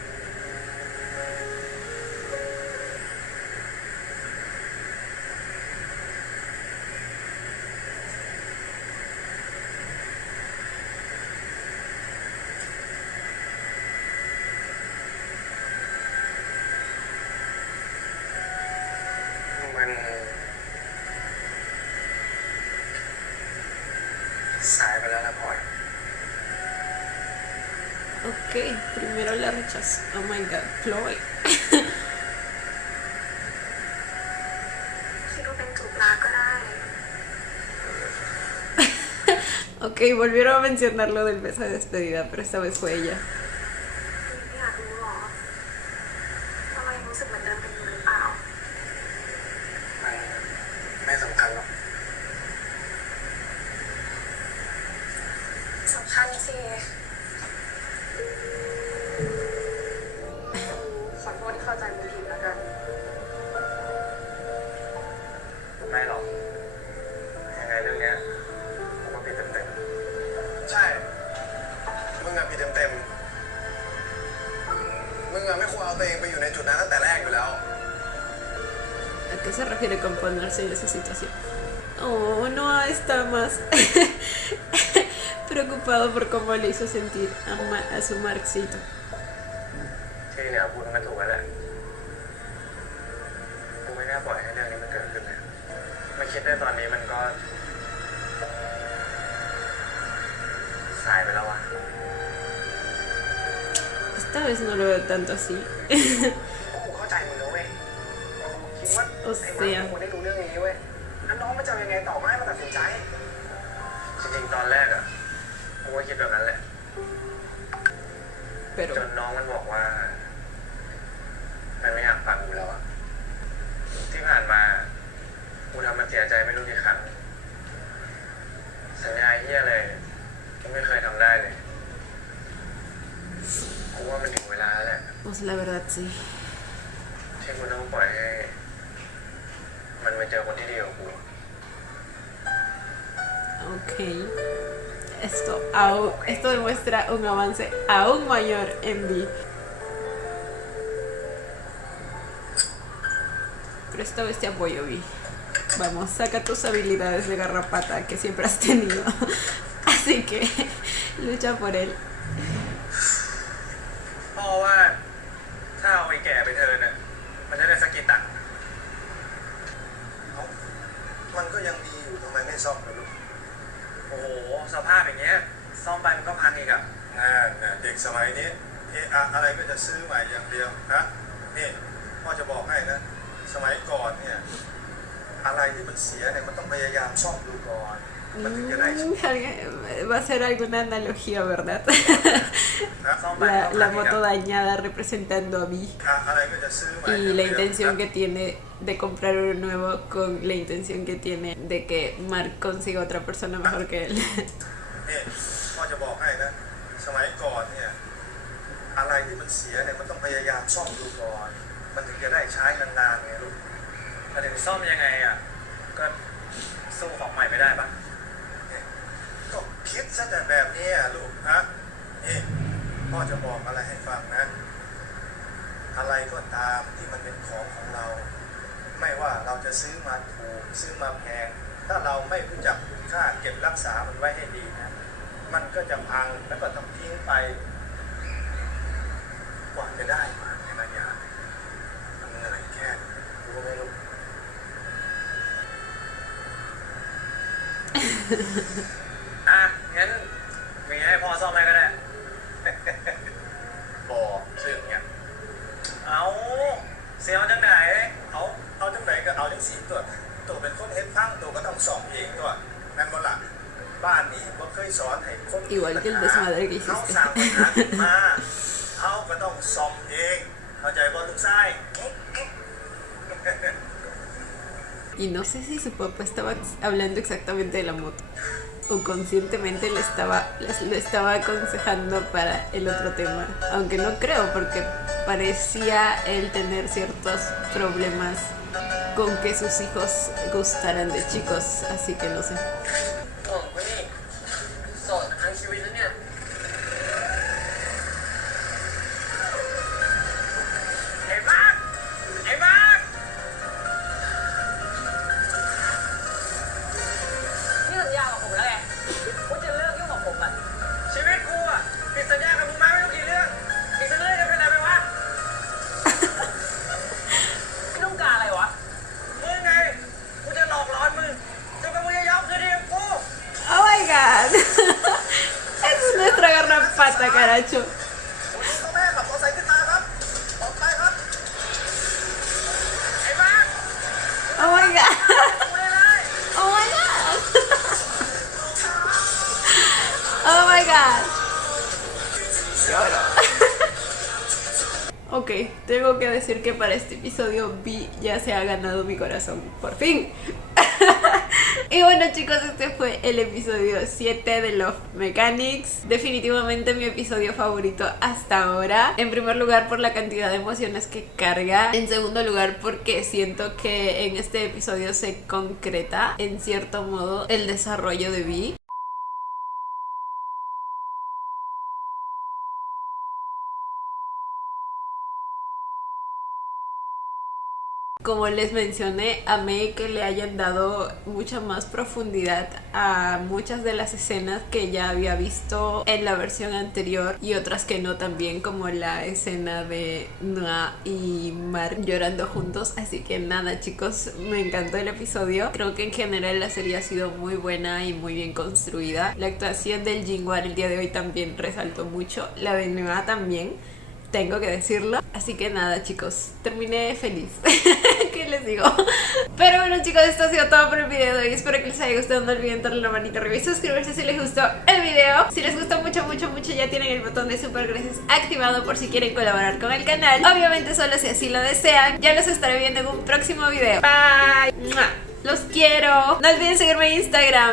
มันสายไปแล้วนะพลอย Ok, primero la rechazo. Oh my god, Chloe. คิดว่าเป็นจูบลาก็ได้ Ok, volvieron a mencionar lo del beso de despedida, pero esta vez fue ella. ไม่อยากรู้หรอว่าเรายังรู้สึกเหมือนเดิมเป็นอยู่หรือเปล่า มันไม่สำคัญหรอก สำคัญสิ ขอโทษที่เข้าใจมึงผิดแล้วกัน ไม่หรอก ยังไงเรื่องเนี้ยผมว่าผิดเต็มๆ ใช่ มึงอะผิดเต็มๆ มึงอะไม่ควรเอาตัวเองไปอยู่ในจุดนั้นตั้งแต่แรกอยู่แล้ว ¿A qué se refiere con ponerse en esa situación? Oh, no está más preocupado por cómo le hizo sentir a su Marxito. ที่เนี่ยพูดมันถูกแล้วแหละกูไม่น่าปล่อยให้เรื่องนี้มันเกิดขึ้นเลยไม่คิดได้ตอนนี้มันก็ vez no lo veo tanto así. กูเข้าใจมึงนะเว้ยคิดว่าไอ้มาร์คควรได้รู้เรื่องนี้เว้ยแล้วน้องมันจะยังไงต่อมาให้มันตัดสินใจจริงๆตอนแรกอะกูก็คิดแบบนั้นแหละ Pero จนน้องมันบอกว่ามันไม่อยากฟังกูแล้วอะที่ผ่านมากูทำมันเสียใจไม่รู้กี่ครั้งสัญญาเหี้ยเลยกูไม่เคยทำได้เลยกูว่ามันถึงเวลาแล้วแหละ pues la verdad sí. ที่กูต้องปล่อยให้มันไปเจอคนที่ดีกว่ากู Ok. Esto demuestra un avance aún mayor en Vi. Pero esta vez te apoyo, Vi. Vamos, saca tus habilidades de garrapata que siempre has tenido. Así que lucha por él. พ่อว่าถ้าเอาไอ้แก่ไปเธอเนี่ยมันจะได้สักกี่ตังค์มันก็ยังดีอยู่ทำไมไม่ซ่อมเลยลูกโอ้โหสภาพอย่างเงี้ยซ่อมไปมันก็พังอีกอะเด็กสมัยนี้อะไรก็จะซื้อใหม่อย่างเดียวนะนี่พ่อจะบอกให้นะสมัยก่อนเนี่ยอะไรที่มันเสียเนี่ยมันต้องพยายามซ่อมดูก่อนมันถึงจะได้ Va a ser alguna analogía, ¿verdad? La moto dañada representando a Vi. อะไรก็จะซื้อใหม่ Y la intención que tiene de comprar uno nuevo con la intención que tiene de que Mark consiga otra persona mejor que él. นี่พ่อจะบอกให้นะสมัยก่อนเนี่ยอะไรที่มันเสียเนี่ยมันต้องพยายามซ่อมดูก่อนมันถึงจะได้ใช้นานๆไงลูกถ้าถึงซ่อมยังไงอ่ะก็สู้ของใหม่ไม่ได้ปะก็คิดซะแต่แบบนี้อ่ะลูกนะนี่พ่อจะบอกอะไรให้ฟังนะอะไรก็ตามที่มันเป็นของของเราไม่ว่าเราจะซื้อมาถูกซื้อมาแพงถ้าเราไม่รู้จักคุณค่าเก็บรักษามันไว้ให้ดีนะมันก็จะพังแล้วก็ต้องทิ้งไปกว่าจะได้มาในระยะมันเหนื่อยแค่รู้ไหมลูก อ่ะงั้นมีให้พ่อซ่อมให้ก็ได้ บอกซึ่งเนี่ยเอาเสียมาจากไหนเอาจากไหนก็เอาจากสีตัวเป็นคนเฮ็ดพังตัวก็ต้องซ่อมเองตัวนั่นบ่ล่ะบ้านนี้บ่เคยสอนให้คน Igual que el desmadre que เขา hiciste. สร้างปัญหาขึ้นมาเขาก็ต้องซ่อมเองเข้าใจบ่ลูกชาย Y no sé si su papá estaba hablando exactamente de la moto o conscientemente lo estaba aconsejando para el otro tema. Aunque no creo, porque parecía él tener ciertos problemas con que sus hijos gustaran de chicos, así que no sé. โอ้คนนี้โสดทั้งชีวิตแล้วเนี่ยไอ้มาร์คนี่สัญญากับผมแล้วไงว่าจะเลิกยุ่งกับผมอ่ะชีวิตกูอ่ะผิดสัญญากับมึงมาไม่รู้กี่เรื่องอีกสักเรื่องจะเป็นอะไรไปวะไม่ต้องการอะไรวะมึงไงกูจะหลอกหลอนมึงจนกว่ามึงจะยอมคืนดีกับกู ¡Oh my god! ¡Es nuestra garrapata, caracho! พ่อแม่ขับมอเตอร์ไซค์ขึ้นมาครับออกไปครับไอ้บ้า ¡Oh my god! กูได้เลย ¡Oh my god! ¡Oh my god! Lloro. Ok, tengo que decir que para este episodio Vi ya se ha ganado mi corazón, por fin. Y bueno chicos, este fue el episodio 7 de Love Mechanics. Definitivamente mi episodio favorito hasta ahora. En primer lugar por la cantidad de emociones que carga. En segundo lugar porque siento que en este episodio se concreta en cierto modo el desarrollo de Vi. Como les mencioné, amé que le hayan dado mucha más profundidad a muchas de las escenas que ya había visto en la versión anterior y otras que no también, como la escena de Noah y Mark llorando juntos. Así que nada chicos, me encantó el episodio. Creo que en general la serie ha sido muy buena y muy bien construida. La actuación del Jingwar el día de hoy también resaltó mucho, la de Noah también. tengo que decirlo. Así que nada, chicos, terminé feliz. ¿Qué les digo? Pero bueno, chicos, esto ha sido todo por el video de hoy. Espero que les haya gustado. No olviden darle la manita arriba y suscribirse si les gustó el video. Si les gustó mucho, ya tienen el botón de super gracias activado por si quieren colaborar con el canal. Obviamente solo si así lo desean. Ya los estaré viendo en un próximo video. Bye. Los quiero. No olviden seguirme en Instagram.